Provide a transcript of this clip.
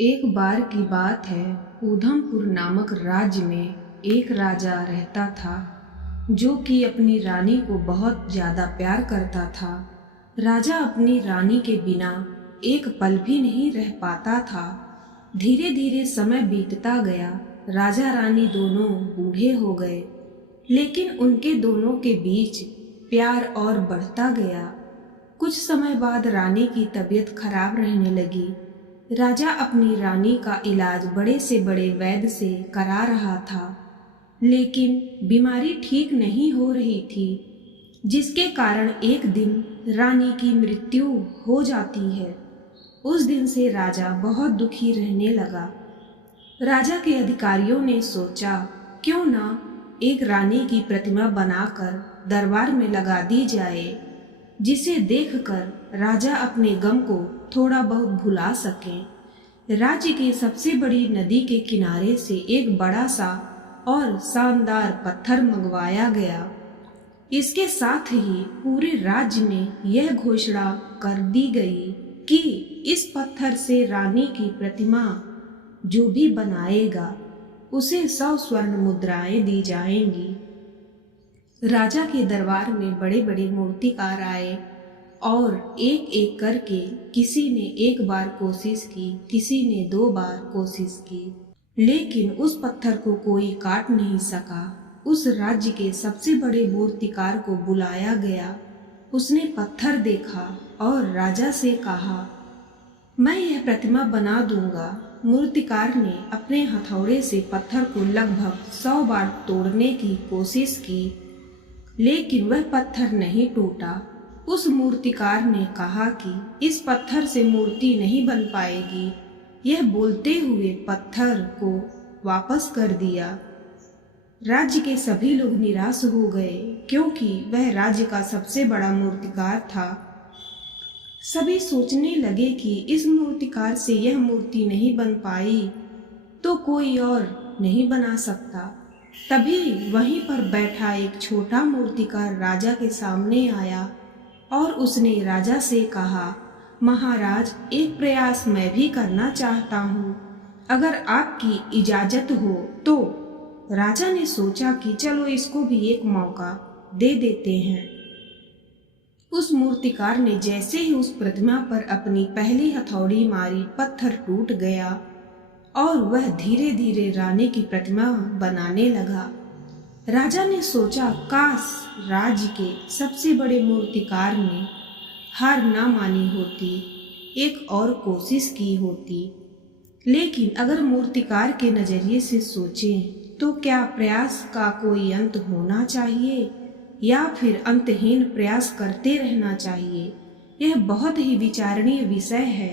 एक बार की बात है। ऊधमपुर नामक राज्य में एक राजा रहता था जो कि अपनी रानी को बहुत ज़्यादा प्यार करता था। राजा अपनी रानी के बिना एक पल भी नहीं रह पाता था। धीरे धीरे समय बीतता गया। राजा रानी दोनों बूढ़े हो गए, लेकिन उनके दोनों के बीच प्यार और बढ़ता गया। कुछ समय बाद रानी की तबीयत खराब रहने लगी। राजा अपनी रानी का इलाज बड़े से बड़े वैद्य से करा रहा था, लेकिन बीमारी ठीक नहीं हो रही थी, जिसके कारण एक दिन रानी की मृत्यु हो जाती है। उस दिन से राजा बहुत दुखी रहने लगा। राजा के अधिकारियों ने सोचा, क्यों ना एक रानी की प्रतिमा बनाकर दरबार में लगा दी जाए, जिसे देखकर राजा अपने गम को थोड़ा बहुत भुला सकें। राज्य की सबसे बड़ी नदी के किनारे से एक बड़ा सा और शानदार पत्थर मंगवाया गया। इसके साथ ही पूरे राज्य में यह घोषणा कर दी गई कि इस पत्थर से रानी की प्रतिमा जो भी बनाएगा उसे 100 स्वर्ण मुद्राएं दी जाएंगी। राजा के दरबार में बड़े बड़े मूर्तिकार आए और एक एक करके किसी ने एक बार कोशिश की, किसी ने 2 बार कोशिश की, लेकिन उस पत्थर को कोई काट नहीं सका। उस राज्य के सबसे बड़े मूर्तिकार को बुलाया गया। उसने पत्थर देखा और राजा से कहा, मैं यह प्रतिमा बना दूंगा। मूर्तिकार ने अपने हथौड़े से पत्थर को लगभग 100 बार तोड़ने की कोशिश की, लेकिन वह पत्थर नहीं टूटा। उस मूर्तिकार ने कहा कि इस पत्थर से मूर्ति नहीं बन पाएगी। यह बोलते हुए पत्थर को वापस कर दिया। राज्य के सभी लोग निराश हो गए, क्योंकि वह राज्य का सबसे बड़ा मूर्तिकार था। सभी सोचने लगे कि इस मूर्तिकार से यह मूर्ति नहीं बन पाई तो कोई और नहीं बना सकता। तभी वहीं पर बैठा एक छोटा मूर्तिकार राजा के सामने आया और उसने राजा से कहा, महाराज, एक प्रयास मैं भी करना चाहता हूँ, अगर आपकी इजाज़त हो तो। राजा ने सोचा कि चलो इसको भी एक मौका दे देते हैं। उस मूर्तिकार ने जैसे ही उस प्रतिमा पर अपनी पहली हथौड़ी मारी, पत्थर टूट गया और वह धीरे धीरे रानी की प्रतिमा बनाने लगा। राजा ने सोचा, काश राज्य के सबसे बड़े मूर्तिकार ने हार ना मानी होती, एक और कोशिश की होती। लेकिन अगर मूर्तिकार के नज़रिए से सोचें तो क्या प्रयास का कोई अंत होना चाहिए या फिर अंतहीन प्रयास करते रहना चाहिए? यह बहुत ही विचारणीय विषय है।